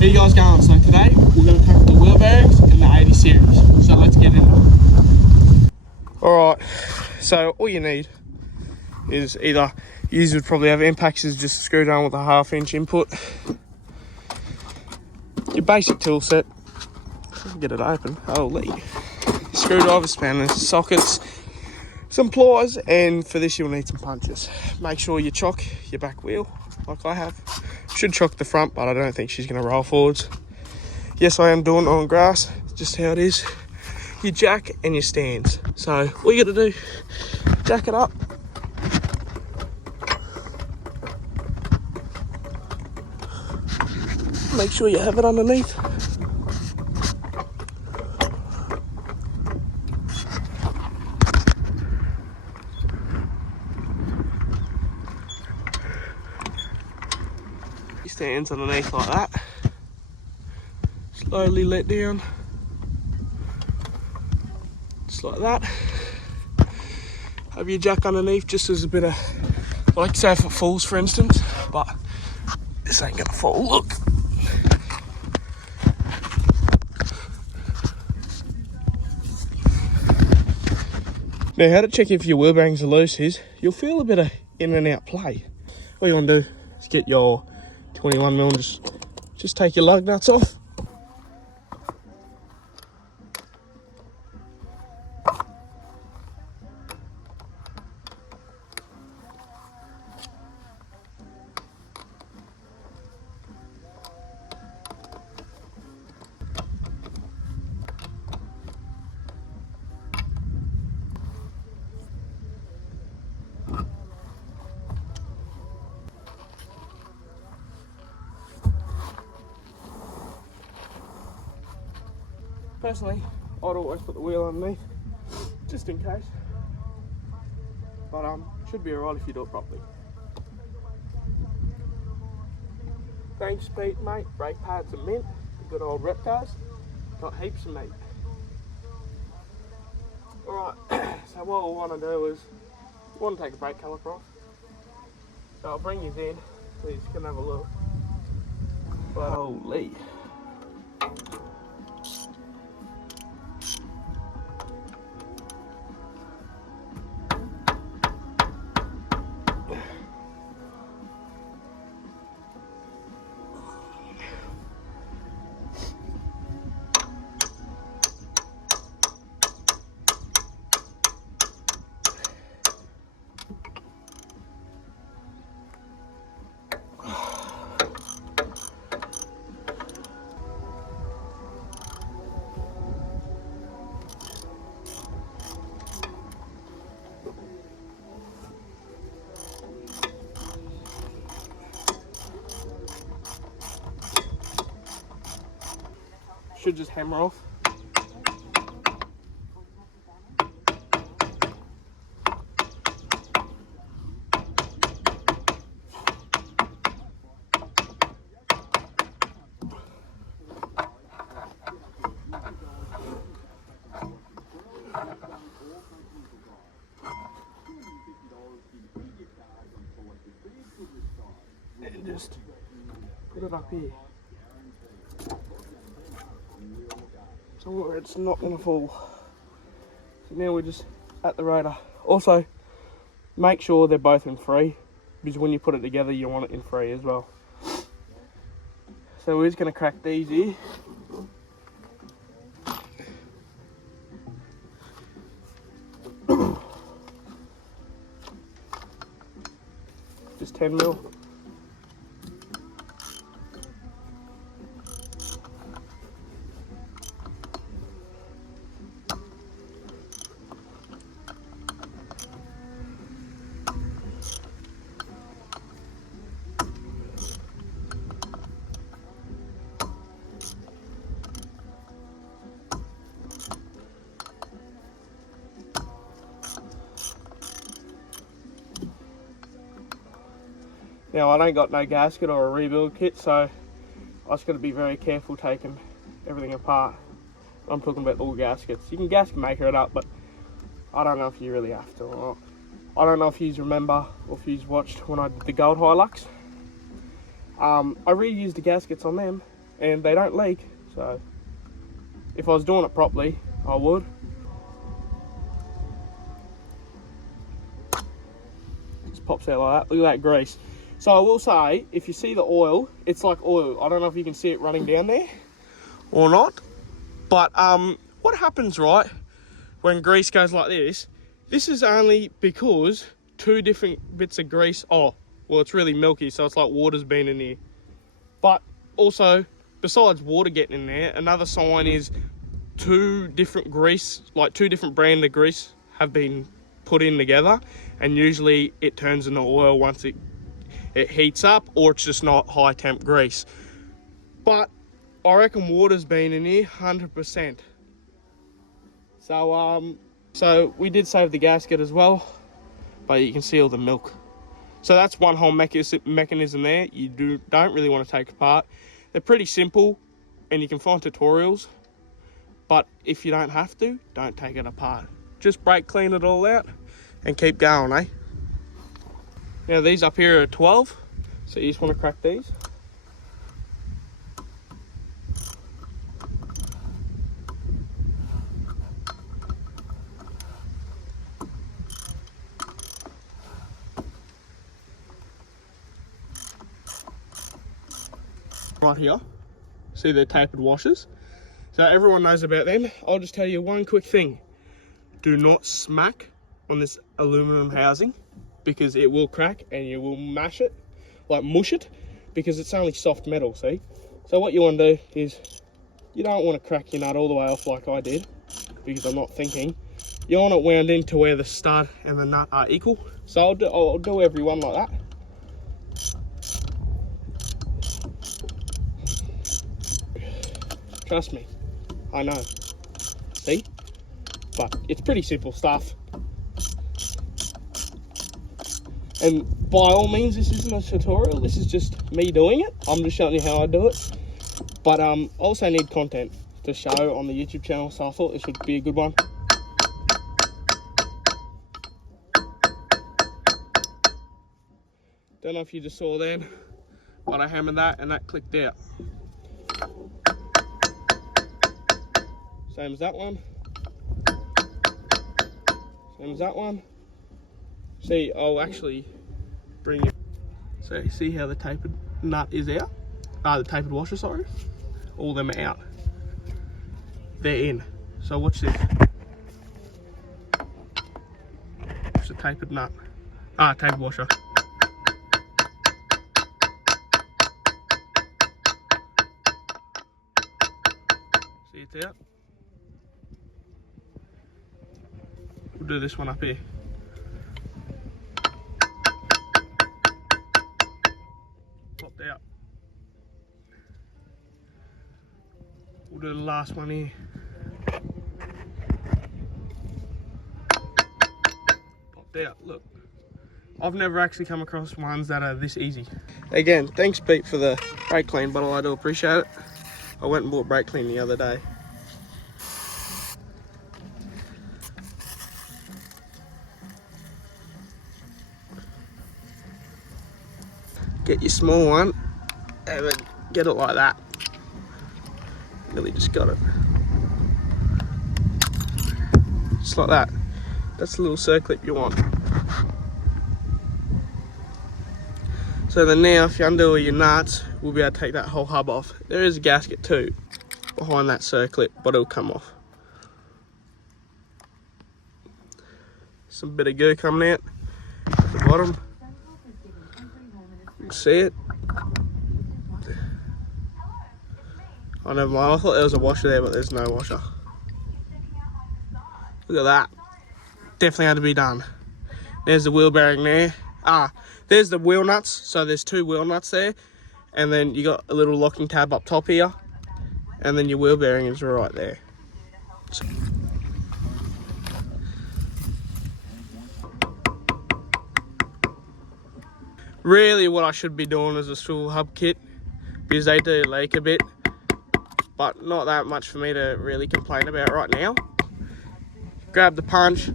How you guys going? So today we're going to tackle the wheel bearings in the 80 series. So let's get into it. Alright, so all you need is either, you would probably have impacts is just a screw down with a 1/2 inch input. Your basic tool set, get it open, holy. Screwdriver, spanners, sockets, some pliers, and for this you'll need some punches. Make sure you chock your back wheel like I have. Should chock the front, but I don't think she's going to roll forwards. Yes, I am doing it on grass, just how it is. Your jack and your stands. So all you got to do, jack it up. Make sure you have it underneath. Stands underneath like that. Slowly let down. Just like that. Have your jack underneath just as a bit of, like say if it falls for instance, but this ain't gonna fall, look. Now how to check if your wheel bearings are loose is, you'll feel a bit of in and out play. All you want to do is get your 21mm and just take your lug nuts off. Personally, I'd always put the wheel underneath, just in case. But should be alright if you do it properly. Thanks, Pete, mate. Brake pads and mint. Good old reptiles. Got heaps of meat. Alright, so what we want to do is, we want to take a brake caliper off. So I'll bring you in, so you can have a look. But, holy. Should just hammer off. And just put it up here. Somewhere it's not going to fall. So now we're just at the rotor. Also, make sure they're both in free, because when you put it together you want it in free as well. So we're just going to crack these here. Just 10mm. Now I don't got no gasket or a rebuild kit, so I just got to be very careful taking everything apart. I'm talking about all gaskets. You can gasket maker it up, but I don't know if you really have to or not. I don't know if you remember or if you watched when I did the gold Hilux. I reused the gaskets on them and they don't leak. So if I was doing it properly, I would. Just pops out like that. Look at that grease. So I will say, if you see the oil, it's like oil. I don't know if you can see it running down there or not. But what happens, right, when grease goes like this, this is only because two different bits of grease, oh, well, it's really milky, so it's like water's been in here. But also, besides water getting in there, another sign is two different grease, like two different brand of grease have been put in together, and usually it turns into oil once it heats up, or it's just not high temp grease. But I reckon water's been in here 100%. So we did save the gasket as well, but you can see all the milk. So that's one whole mechanism there. You don't really want to take apart. They're pretty simple, and you can find tutorials. But if you don't have to, don't take it apart. Just brake clean it all out and keep going, eh? Now these up here are 12, so you just want to crack these. Right here, see the tapered washers? So everyone knows about them. I'll just tell you one quick thing. Do not smack on this aluminum housing, because it will crack and you will mush it, because it's only soft metal, see? So what you want to do is, you don't want to crack your nut all the way off like I did, because I'm not thinking. You want it wound in to where the stud and the nut are equal. So I'll do every one like that. Trust me, I know. See? But it's pretty simple stuff. And by all means, this isn't a tutorial, this is just me doing it. I'm just showing you how I do it. But I also need content to show on the YouTube channel, so I thought this would be a good one. Don't know if you just saw then, but I hammered that and that clicked out. Same as that one. Same as that one. See, I'll actually bring it. So see how the tapered nut is out? The tapered washer, sorry. All them are out. They're in. So watch this. Watch the tapered nut. Tapered washer. See, it's out. We'll do this one up here. Popped out. We'll do the last one here. Popped out, look. I've never actually come across ones that are this easy. Again, thanks Pete for the brake clean bottle, I do appreciate it. I went and bought brake clean the other day. Get your small one and then get it like that. Really just got it. Just like that. That's the little circlip you want. So then now if you undo all your nuts, we'll be able to take that whole hub off. There is a gasket too behind that circlip, but it'll come off. Some bit of goo coming out at the bottom. You can see it. Oh, never mind. I thought there was a washer there, but there's no washer. Look at that. Definitely had to be done. There's the wheel bearing there. There's the wheel nuts. So there's two wheel nuts there. And then you got a little locking tab up top here. And then your wheel bearing is right there. So really what I should be doing is a swivel hub kit, because they do leak a bit, but not that much for me to really complain about right now. Grab the punch,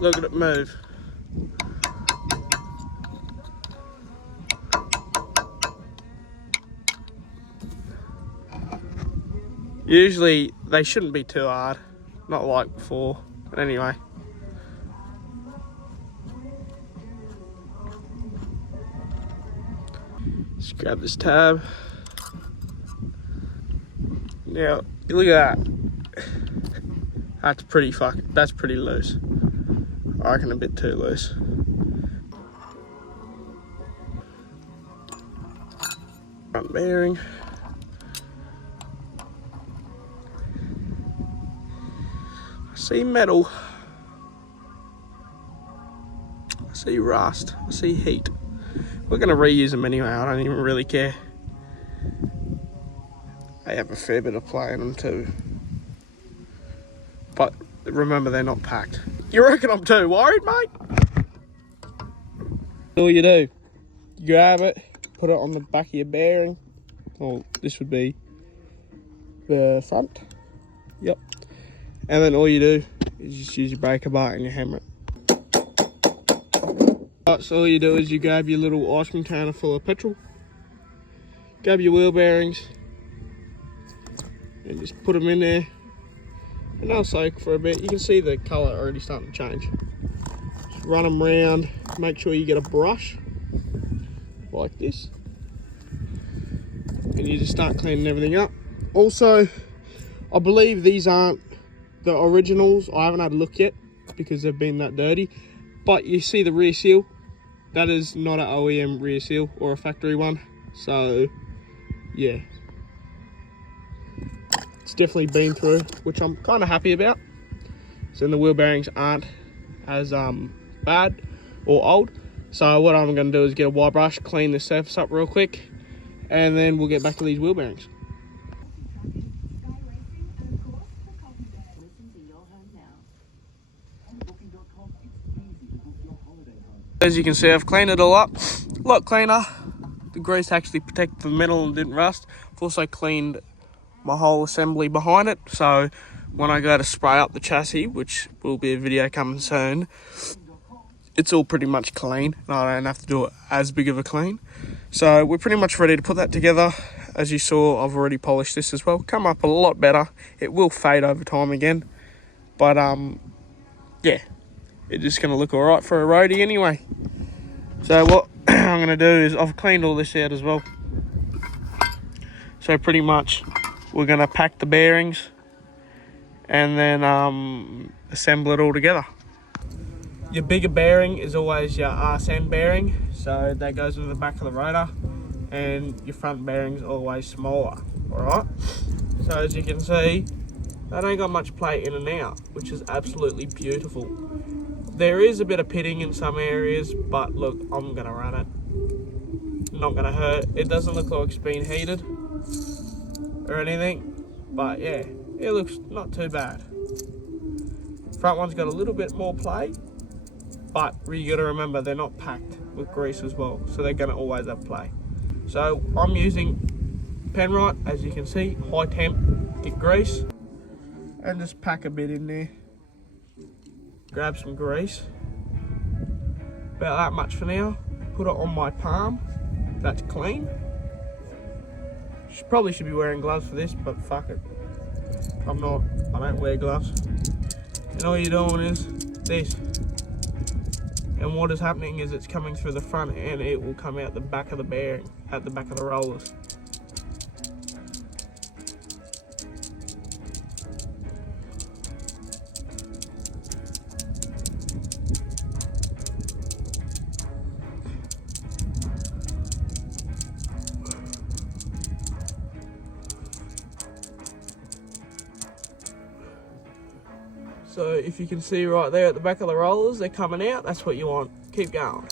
look at it move. Usually they shouldn't be too hard, not like before, but anyway. Just grab this tab. Now, look at that. That's pretty loose. I reckon a bit too loose. Front bearing. I see metal. I see rust. I see heat. We're gonna reuse them anyway, I don't even really care. I have a fair bit of play in them too. But remember, they're not packed. You reckon I'm too worried, mate? All you do, you grab it, put it on the back of your bearing. Oh, this would be the front. Yep. And then all you do is just use your breaker bar and you hammer it. Right, so all you do is you grab your little ice container full of petrol, grab your wheel bearings, and just put them in there. And they'll soak for a bit. You can see the colour already starting to change. Just run them round. Make sure you get a brush like this, and you just start cleaning everything up. Also, I believe these aren't the originals. I haven't had a look yet because they've been that dirty. But you see the rear seal. That is not an OEM rear seal or a factory one. So, yeah. It's definitely been through, which I'm kind of happy about. So then the wheel bearings aren't as bad or old. So what I'm going to do is get a wire brush, clean the surface up real quick, and then we'll get back to these wheel bearings. As you can see, I've cleaned it all up. A lot cleaner. The grease actually protected the metal and didn't rust. I've also cleaned my whole assembly behind it, so when I go to spray up the chassis, which will be a video coming soon, it's all pretty much clean and I don't have to do it as big of a clean. So we're pretty much ready to put that together. As you saw, I've already polished this as well. Come up a lot better. It will fade over time again, but yeah, it's just going to look alright for a roadie anyway. So what I'm going to do is I've cleaned all this out as well. So pretty much we're going to pack the bearings and then assemble it all together. Your bigger bearing is always your RSN bearing, so that goes in the back of the rotor, and your front bearing is always smaller, alright? So as you can see, they don't got much play in and out, which is absolutely beautiful. There is a bit of pitting in some areas, but look, I'm going to run it. Not going to hurt. It doesn't look like it's been heated or anything, but yeah, it looks not too bad. Front one's got a little bit more play, but you got to remember they're not packed with grease as well, so they're going to always have play. So I'm using Penrite, as you can see, high temp, get grease, and just pack a bit in there. Grab some grease, about that much for now. Put it on my palm, that's clean. Probably should be wearing gloves for this, but fuck it. I'm not, I don't wear gloves. And all you're doing is this. And what is happening is it's coming through the front and it will come out the back of the bearing, at the back of the rollers. So if you can see right there at the back of the rollers, they're coming out, that's what you want. Keep going.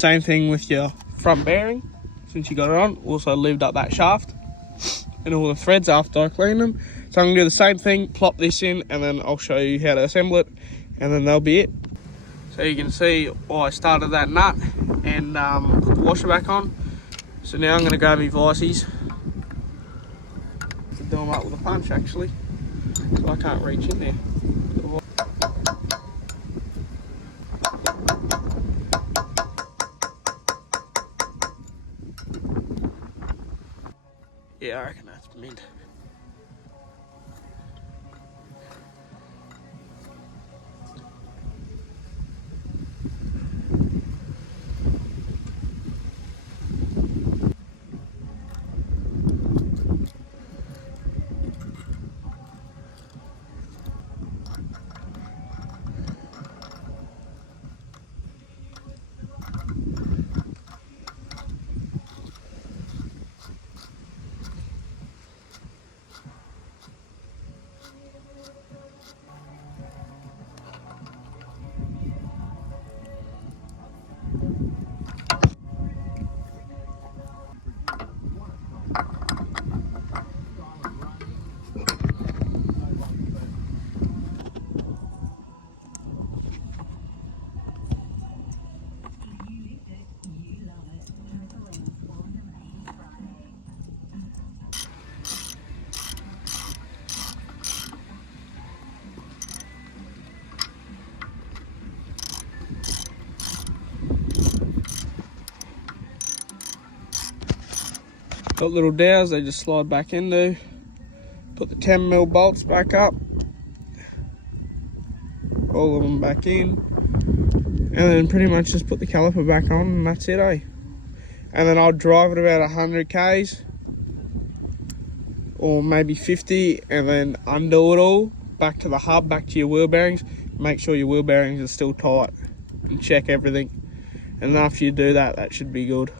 Same thing with your front bearing. Since you got it on, also lubed up that shaft and all the threads after I clean them. So I'm gonna do the same thing, plop this in, and then I'll show you how to assemble it, and then that'll be it. So you can see, I started that nut and put the washer back on. So now I'm going to grab my vices. Do them up with a punch actually, so I can't reach in there. I reckon that's mint. Got little dowels, they just slide back into. Put the 10mm bolts back up. All of them back in. And then pretty much just put the caliper back on and that's it, eh? And then I'll drive it about 100 k's. Or maybe 50, and then undo it all. Back to the hub, back to your wheel bearings. Make sure your wheel bearings are still tight. And check everything. And after you do that, that should be good.